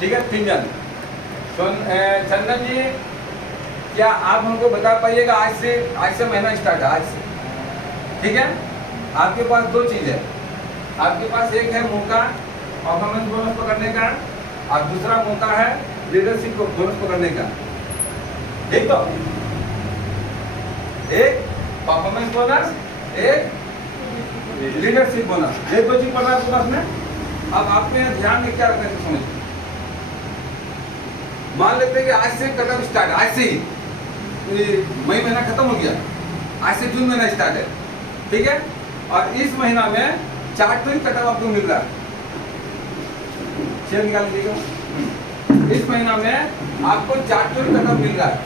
ठीक है, 3 जन। चंदन जी, क्या आप हमको बता पाइएगा, आज से महीना स्टार्ट है, आज से, ठीक है। आपके पास 2 चीज है। आपके पास एक है मौका परफॉर्मेंस बोनस पकड़ने का, और दूसरा मौका है लीडरशिप बोनस पकड़ने का। ठीक, तो एक परफॉर्मेंस बोनस, एक लीडरशिप बोनस, ये 2 चीज पढ़ना है बोनस में। अब आपने ध्यान में क्या रखना है समझिए। मान लेते हैं कि आज से कट ऑफ स्टार्ट, आज से ही मई महीना खत्म हो गया, आज से जून महीना स्टार्ट है, ठीक है। और इस महीना में 4 तो ही कट ऑफ आपको मिल रहा है, शेयर निकाल लीजिएगा। इस महीना में आपको 4 तो ही कट ऑफ मिल रहा है।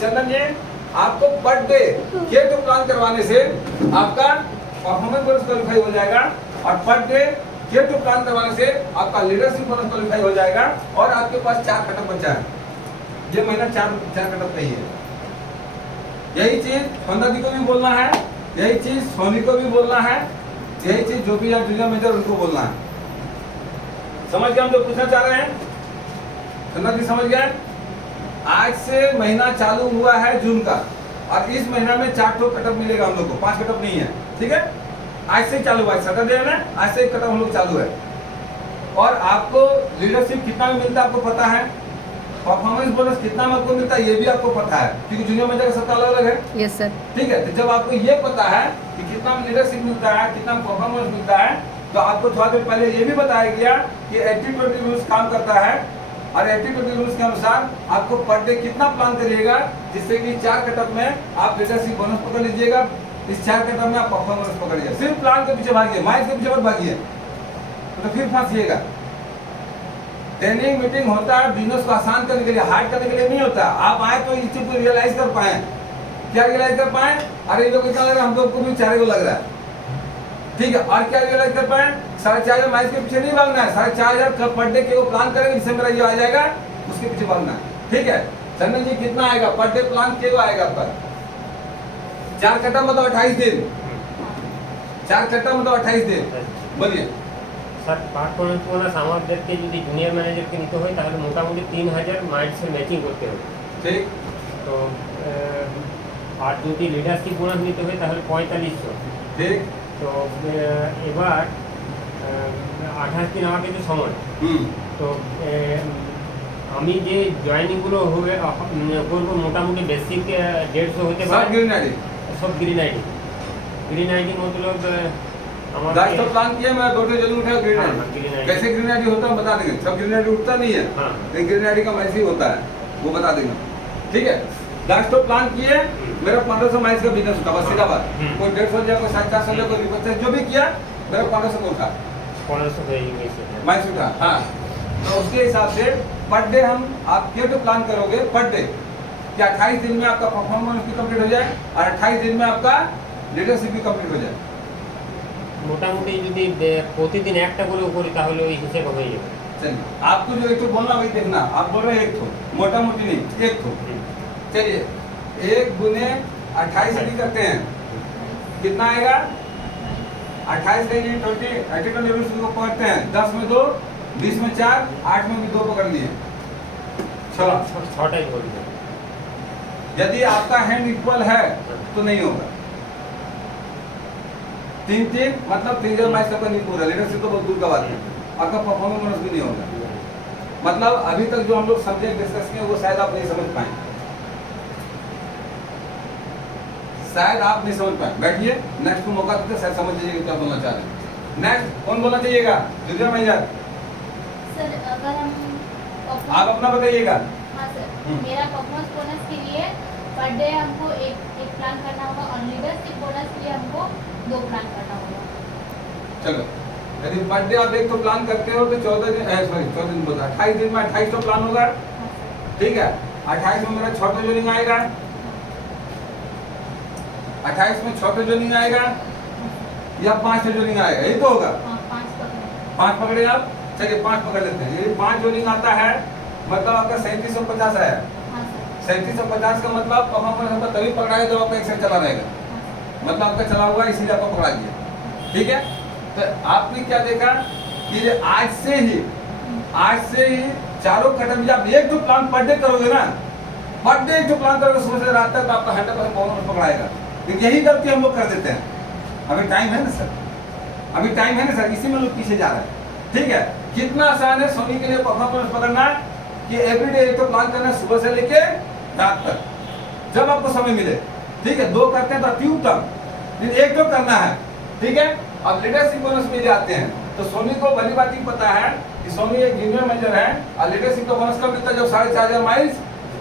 चंदन जी, आपको पर डे के तो प्लान करवाने से आपका परफॉर्मेंस बोनस क्वालिफाई हो जाएगा, और पर डे के तो प्लान करवाने से आपका लीडरशिप बोनस क्वालिफाई हो जाएगा, और आपके पास 4 कट ऑफ बचा है। ये महीना 4 कट ऑफ का ही है। यही चीज फंदादी को भी बोलना है, यही चीज सोनी को भी बोलना है, यही चीज जो भी आप जूनियर मेजर उनको बोलना है। समझ गए हम जो पूछना चाह रहे हैं? फंदादी समझ गए? आज से महीना चालू हुआ है जून का, और इस महीना में 4 तो कट ऑफ मिलेगा हम लोग को, 5 कट ऑफ नहीं है, ठीक है। आज से चालू हुआ है, सैटरडे है ना, आज से कट ऑफ हम लोग चालू है। और आपको लीडरशिप कितना मिलता है आपको पता है, परफॉर्मेंस बोनस कितना में आपको मिलता है ये भी आपको पता है, क्योंकि जूनियर मेजर का सबका अलग अलग है। Yes sir. ठीक है, तो जब आपको ये पता है कि कितना लीडरशिप मिलता है, कितना परफॉर्मेंस मिलता है, तो आपको थोड़ा देर पहले ये भी बताया गया कि 80-20 रूल्स काम करता है, और 80-20 रूल्स के अनुसार आपको पर डे कितना प्लान करिएगा, जिससे कि 4 कट ऑफ में आप लीडरशिप बोनस पकड़ लीजिएगा, इस 4 कट ऑफ में आप परफॉर्मेंस पकड़िए। सिर्फ प्लान के पीछे भागिए, माइंड के पीछे मत भागिए, तो फिर फंसिएगा। ट्रेनिंग मीटिंग होता है बिजनेस को आसान करने के लिए, हार्ड करने के लिए नहीं होता। आप आए तो इस चीज को रियलाइज कर पाए। क्या रियलाइज कर पाए? अरे ये लोग कितना लग रहा है, हम लोग को भी 4 लग रहा है, ठीक है। और क्या रियलाइज कर पाए? 4,500 माइल के पीछे नहीं भागना है, 4,500 पर डे के वो प्लान करेंगे, जिससे मेरा ये आ जाएगा, उसके पीछे भागना है, ठीक है। चंदन जी, कितना आएगा पर डे प्लान के आएगा पर 4 कटा मतलब 28 दिन, 4 कटा मतलब 28 दिन। बोलिए স্যার পারফরমেন্স বোনাস আমাদেরকে যদি জুনিয়র ম্যানেজারকে নিতে হয় তাহলে মোটামুটি 3000 মাইলসের ম্যাচিং করতে হবে, ঠিক। তো আর যদি লিডারশিপ বোনাস নিতে হয় তাহলে 4500, ঠিক। তো এবার 28 দিন আমার কাছে সময়। তো আমি যে জয়েনিংগুলো হবে করবো মোটামুটি বেসিক 150 হতে सब পারে, ग्रीन आईडी, সব গ্রিন आईडी मतलब लास्ट तो प्लान किया, मैं 2 जल्दी उठा ग्रीन हाँ, आईडी। Green ID. कैसे ग्रीन आईडी होता है बता देंगे, सब ग्रीन आईडी उठता नहीं है, हाँ। लेकिन ग्रीन आईडी का मैसेज होता है, वो बता देंगे, ठीक है। लास्ट तो प्लान किए, मेरा 1500 माइल्स का बिजनेस उठा, बस सीधा बात। कोई 150 लिया, कोई 450 लिया, कोई 25, जो भी किया, मेरा 1500 का उठा, 1500 হয়ে গেছে। माइल्स उठा। हाँ, तो उसके हिसाब से पर डे हम आप क्या तो प्लान करोगे पर डे कि 28 दिन में आपका परफॉर्मेंस भी कंप्लीट हो जाए, और 28 दिन में आपका लीडरशिप भी कंप्लीट हो जाए। মোটামুটি যদি প্রতিদিন একটা করেও করি তাহলে ওই হিসেবে হয়ে যাবে। चलिए, आपको जो एक तो बोलना वही देखना, आप बोल रहे हैं एक तो मोटा मोटी नहीं, एक तो चलिए 1 गुने 28 भी करते हैं, कितना आएगा? 28 से 20 80 रूल्स को पढ़ते हैं, 10 में 2, 20 में 4, 8 में भी 2 पकड़ लिए, 6। ছটাই করবে। यदि आपका हैंड इक्वल है तो नहीं होगा। 3 मतलब 3000 मैच का नहीं पूरा, लीडरशिप तो बहुत दूर का बात है, आपका परफॉर्मेंस बोनस भी नहीं होगा। मतलब अभी तक जो हम लोग सब्जेक्ट डिस्कस किए वो शायद आप नहीं समझ पाए, शायद आप नहीं समझ पाए। बैठिए, नेक्स्ट को मौका देते, शायद समझ लीजिएगा क्या बोलना चाह रहे हैं। नेक्स्ट कौन बोलना चाहिएगा? जूनियर मैनेजर सर, अगर हम आप अपना बताइएगा। हाँ सर, मेरा परफॉर्मेंस बोनस के लिए पर डे हमको एक प्लान करना होगा, और लीडरशिप बोनस के लिए हमको 2 प्लान करना होगा। चलो, यदि पर डे आप एक तो प्लान करते हो तो 14 दिन 14 दिन बोलता 28 दिन में 28 तो प्लान होगा, हाँ सर। ठीक है। 28 में मेरा 6 जोनिंग आएगा, 28 में 6 जोनिंग आएगा, या 5 जोनिंग आएगा, यही तो होगा। हाँ, 5 पकड़े। 5 पकड़े आप, चलिए 5 पकड़ लेते हैं। यदि 5 जोनिंग आता है मतलब आपका 3750 आया। हाँ सर। 3750 का मतलब परफॉर्मेंस आपका तभी पकड़ाएगा जब आपका एक्सेल चला रहेगा, मतलब आपका चला हुआ इसीलिए आपको पकड़ा दिया, ठीक है। तो आपने क्या देखा कि आज से ही आज से ही चारों कदम जब एक तो प्लान पर डे करोगे ना, पर डे एक तो प्लान करोगे सुबह से रात तक, तो आपका 100% परफॉर्मेंस पकड़ाएगा। लेकिन यही गलती हम लोग कर देते हैं। अभी टाइम है ना सर, अभी टाइम है ना सर, इसी में लोग पीछे जा रहे हैं। ठीक है, कितना आसान है सोनी के लिए परफॉर्मेंस पकड़ना कि एवरीडे एक तो प्लान करना सुबह से लेके रात तक, जब आपको समय मिले। ठीक है, 2 करते हैं तो अति उत्तम, लेकिन एक तो करना है। ठीक है, अब लीडरशिप बोनस में जाते हैं तो सोनी को भली बात ही पता है कि सोनी एक जूनियर मैनेजर है और लीडरशिप का बोनस कब मिलता है, जब 4,500 माइल्स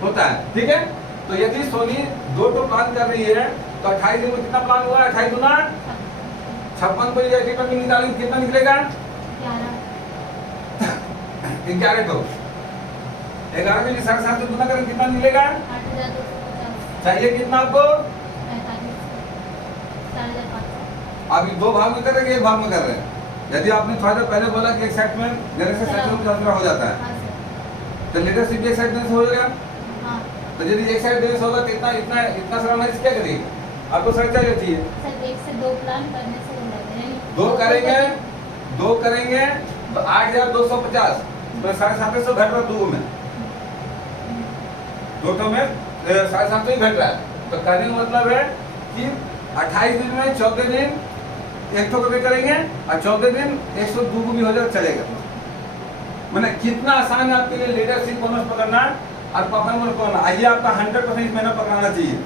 होता है। ठीक है, तो यदि सोनी 2 तो प्लान कर रही है तो 28 दिन में कितना प्लान हुआ, 28 गुना 56 को ये टिकट में निकालेंगे, कितना निकलेगा 11 तो 11 के लिए 7.5 गुना करें कितना मिलेगा, 8,250 चाहिए कितना आपको। 4,500 अभी 2 भाग में कर रहे हैं, 1 भाग में कर रहे हैं। यदि आपने थोड़ा देर पहले बोला कि एक सेट में मेरे से सेट में ट्रांसफर हो जाता है, हाँ सर, तो लीडरशिप एक साइड से हो जाएगा। हाँ तो यदि एक साइड बेस होगा तो इतना इतना इतना सारा मैच क्या करेगी, आपको सर चाहिए होती है। सर 1 से 2 प्लान करने से हो जाते हैं। 2 करेंगे तो 8,250 तो 750 घट रहा 2 में, 2 में 750 ही घट रहा है। तो कहने का मतलब है कि 28 दिन में 14 दिन 1 तो कभी करेंगे और 14 दिन 102 भी हो जाए चलेगा। मैंने कितना आसान है आपके लिए लीडरशिप बोनस पकड़ना और परफॉर्मेंस पकड़ना। आइए आपका 100% इस महीना पकड़ना चाहिए।